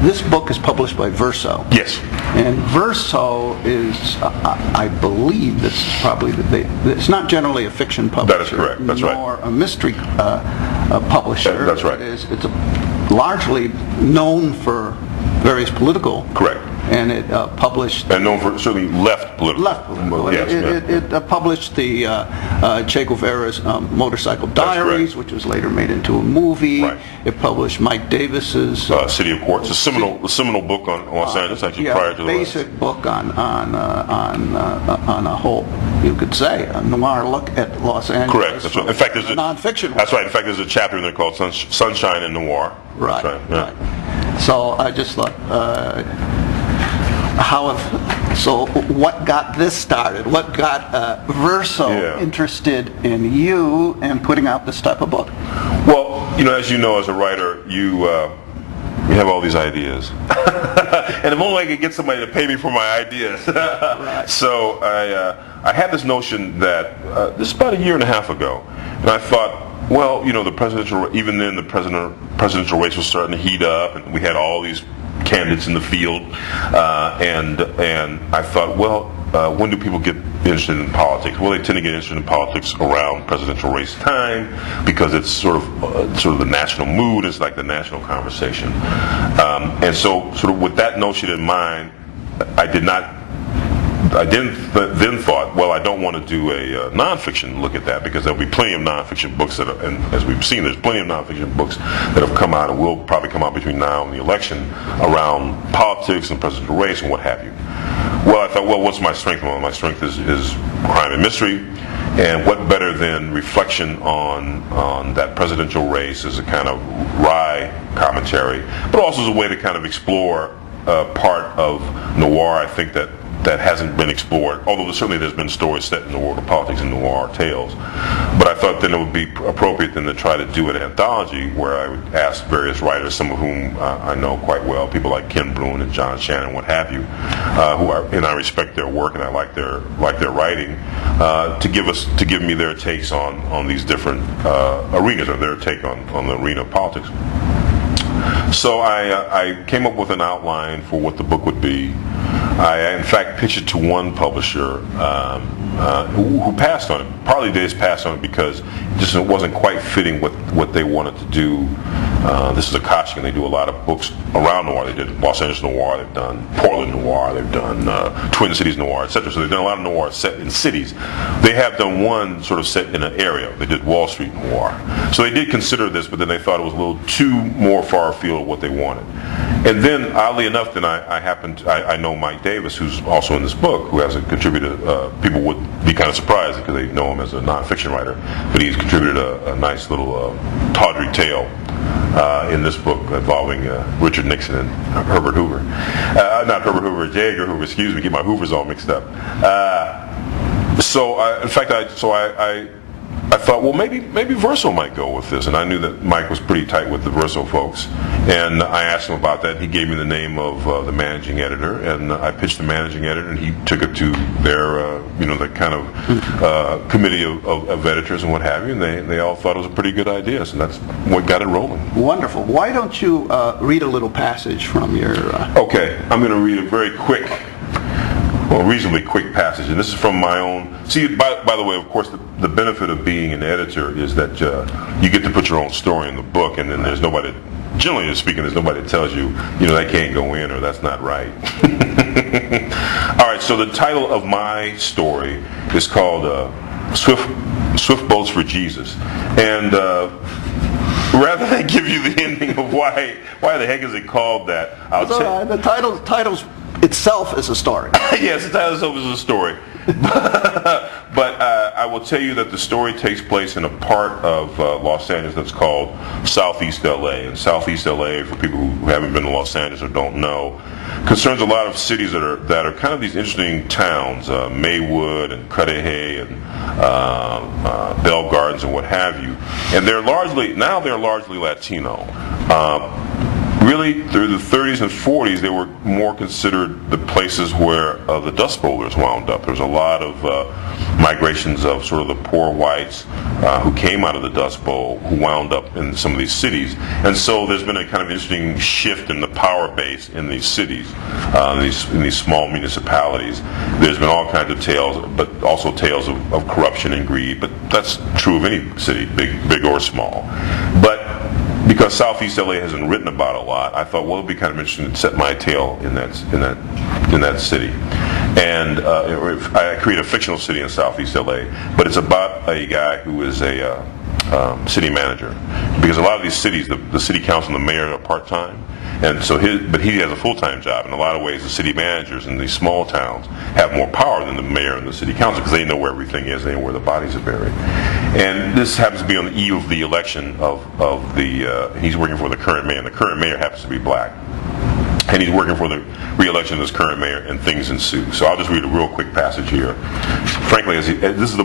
this book is published by Verso. Yes. And Verso is, I believe, this is probably it's not generally a fiction publisher. That is correct. That's right. Nor a mystery publisher. That's right. It's largely known for various political. Correct. And it published... And known for certainly left political. Left political. Yes, it published the Che Guevara's Motorcycle Diaries, which was later made into a movie. Right. It published Mike Davis's... City of Quartz, a seminal book on Los Angeles, actually, prior to the basic book on a whole, you could say, a noir look at Los Angeles. Correct. That's right. In fact, there's a nonfiction. That's right. In fact, there's a chapter in there called Sunshine and Noir. Right. That's right. Yeah. Right. So I just thought, so what got this started? What got Verso interested in you and putting out this type of book? Well, as you know, as a writer, you have all these ideas, and if only I could get somebody to pay me for my ideas. Right. So I had this notion that this is about a year and a half ago, and I thought, well, the presidential race was starting to heat up, and we had all these candidates in the field, and I thought, well, when do people get interested in politics? Well, they tend to get interested in politics around presidential race time because it's sort of the national mood. It's like the national conversation, and so sort of with that notion in mind, I then thought, well, I don't want to do a nonfiction look at that because there'll be plenty of nonfiction books and as we've seen, there's plenty of nonfiction books that have come out and will probably come out between now and the election around politics and presidential race and what have you. Well, I thought, well, what's my strength? Well, my strength is crime and mystery, and what better than reflection on that presidential race as a kind of wry commentary, but also as a way to kind of explore part of noir, I think, that hasn't been explored, although certainly there's been stories set in the world of politics and noir tales. But I thought then it would be appropriate then to try to do an anthology where I would ask various writers, some of whom I know quite well, people like Ken Brune and John Shannon, what have you, and I respect their work and I like their writing, to give me their takes on these different arenas, or their take on the arena of politics. So I came up with an outline for what the book would be. I, in fact, pitched it to one publisher who passed on it. Partly they just passed on it because it just wasn't quite fitting what they wanted to do. This is a Akashian. They do a lot of books around noir. They did Los Angeles Noir. They've done Portland Noir. They've done Twin Cities Noir, etc. So they've done a lot of noir set in cities. They have done one sort of set in an area. They did Wall Street Noir. So they did consider this, but then they thought it was a little too more far afield of what they wanted. And then, oddly enough, then I know Mike Davis, who's also in this book, who has a contributed. People would be kind of surprised because they know him as a nonfiction writer, but he's contributed a nice little tawdry tale in this book involving Richard Nixon and Herbert Hoover. Not Herbert Hoover, J. Edgar Hoover. Excuse me, get my Hoovers all mixed up. I thought, well, maybe Verso might go with this, and I knew that Mike was pretty tight with the Verso folks, and I asked him about that. He gave me the name of the managing editor, and I pitched the managing editor, and he took it to their, the kind of committee of editors and what have you, and they all thought it was a pretty good idea, so that's what got it rolling. Wonderful. Why don't you read a little passage from your... Okay, I'm going to read a very quick, well, reasonably quick passage, and this is from my own. See, by the way, of course, the benefit of being an editor is that you get to put your own story in the book, and then there's nobody, generally speaking, there's nobody that tells you, that can't go in or that's not right. All right, so the title of my story is called Swift Boats for Jesus, and rather than give you the ending of why the heck is it called that, I'll tell you. The title's itself is a story. Yes, the title itself is a story. But I will tell you that the story takes place in a part of Los Angeles that's called Southeast LA. And Southeast LA, for people who haven't been to Los Angeles or don't know, concerns a lot of cities that are kind of these interesting towns, Maywood and Cudahy and Bell Gardens and what have you. And they're largely Latino. Really, through the 30s and 40s, they were more considered the places where the Dust Bowlers wound up. There was a lot of migrations of sort of the poor whites who came out of the Dust Bowl, who wound up in some of these cities. And so there's been a kind of interesting shift in the power base in these cities, in these small municipalities. There's been all kinds of tales, but also tales of corruption and greed. But that's true of any city, big or small. But because Southeast LA hasn't written about a lot, I thought, well, it'd be kind of interesting to set my tale in that city. And I create a fictional city in Southeast LA, but it's about a guy who is a city manager. Because a lot of these cities, the city council and the mayor are part-time. And so but he has a full-time job. In a lot of ways, the city managers in these small towns have more power than the mayor and the city council because they know where everything is, they know where the bodies are buried. And this happens to be on the eve of the election he's working for the current mayor, and the current mayor happens to be black. And he's working for the re-election of his current mayor, and things ensue. So I'll just read a real quick passage here. Frankly, this is the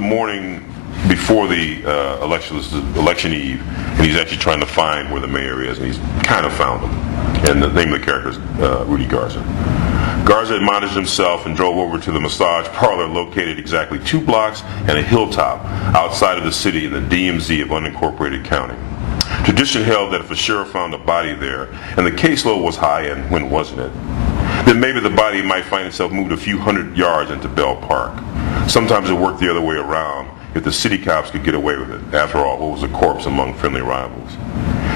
morning before the election. This is election eve, and he's actually trying to find where the mayor is, and he's kind of found him. And the name of the character is Rudy Garza. Garza admonished himself and drove over to the massage parlor located exactly 2 blocks and a hilltop outside of the city in the DMZ of unincorporated county. Tradition held that if a sheriff found a body there, and the caseload was high, and when wasn't it, then maybe the body might find itself moved a few hundred yards into Bell Park. Sometimes it worked the other way around if the city cops could get away with it. After all, what was a corpse among friendly rivals?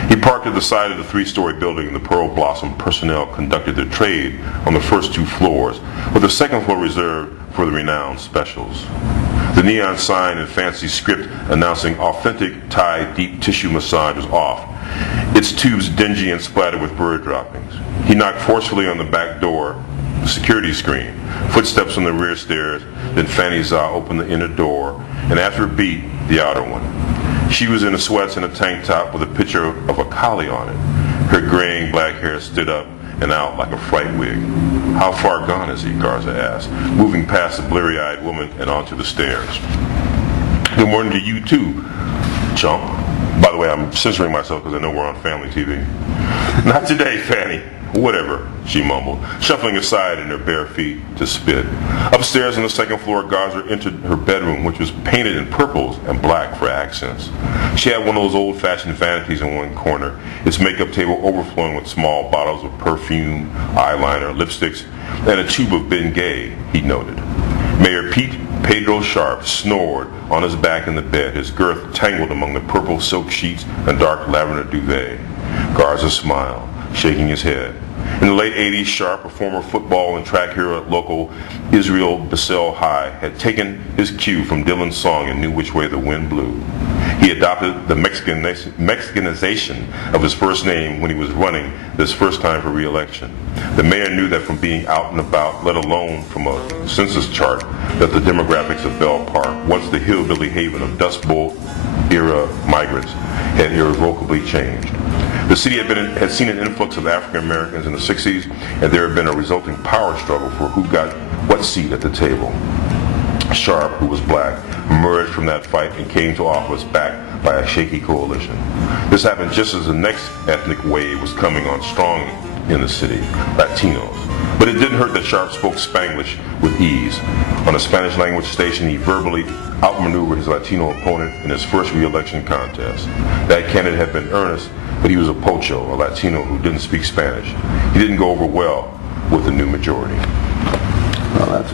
He parked at the side of the 3-story building, and the Pearl Blossom personnel conducted their trade on the first 2 floors, with the second floor reserved for the renowned specials. The neon sign in fancy script announcing authentic Thai deep tissue massage was off, its tubes dingy and splattered with bird droppings. He knocked forcefully on the back door, the security screen, footsteps on the rear stairs, then Fanny Zah opened the inner door, and after a beat, the outer one. She was in a sweats and a tank top with a picture of a collie on it. Her graying black hair stood up and out like a fright wig. How far gone is he? Garza asked, moving past the bleary-eyed woman and onto the stairs. Good morning to you too, chump. By the way, I'm censoring myself because I know we're on family TV. Not today, Fanny. Whatever, she mumbled, shuffling aside in her bare feet to spit. Upstairs on the second floor, Garza entered her bedroom, which was painted in purples and black for accents. She had one of those old-fashioned vanities in one corner, its makeup table overflowing with small bottles of perfume, eyeliner, lipsticks, and a tube of Bengay, he noted. Mayor Pete Pedro Sharp snored on his back in the bed, his girth tangled among the purple silk sheets and dark lavender duvet. Garza smiled, shaking his head. In the late 80s, Sharp, a former football and track hero at local Israel Basel High, had taken his cue from Dylan's song and knew which way the wind blew. He adopted the Mexicanization of his first name when he was running this first time for re-election. The mayor knew that from being out and about, let alone from a census chart, that the demographics of Bell Park, once the hillbilly haven of Dust Bowl era migrants, had irrevocably changed. The city had seen an influx of African Americans in the 60s, and there had been a resulting power struggle for who got what seat at the table. Sharp, who was black, emerged from that fight and came to office backed by a shaky coalition. This happened just as the next ethnic wave was coming on strong in the city, Latinos. But it didn't hurt that Sharp spoke Spanglish with ease. On a Spanish language station, he verbally outmaneuvered his Latino opponent in his first re-election contest. That candidate had been earnest, but he was a pocho, a Latino who didn't speak Spanish. He didn't go over well with the new majority. Well,